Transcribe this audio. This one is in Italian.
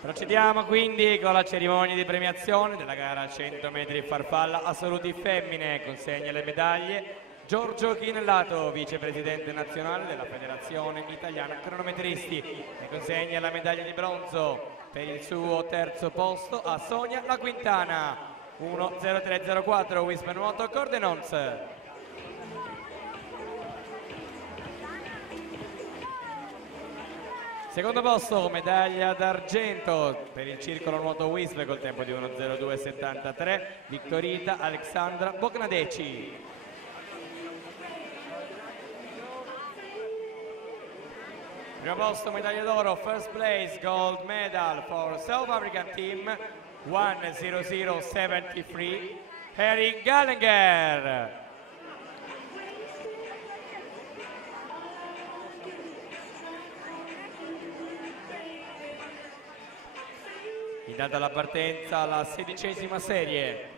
Procediamo quindi con la cerimonia di premiazione della gara 100 metri farfalla assoluti femmine. Consegna le medaglie Giorgio Chinellato, vicepresidente nazionale della Federazione Italiana Cronometristi, e consegna la medaglia di bronzo per il suo terzo posto a Sonia La Quintana, 1.03.04 Whisper Nuoto Cordenons. Secondo posto, medaglia d'argento per il circolo nuoto Whisper col tempo di 1.02.73, Victorita Alexandra Bocnadeci. Primo posto, medaglia d'oro, first place, gold medal for South African team, 1.00.73, Harry Gallagher. Data la partenza alla 16ª serie.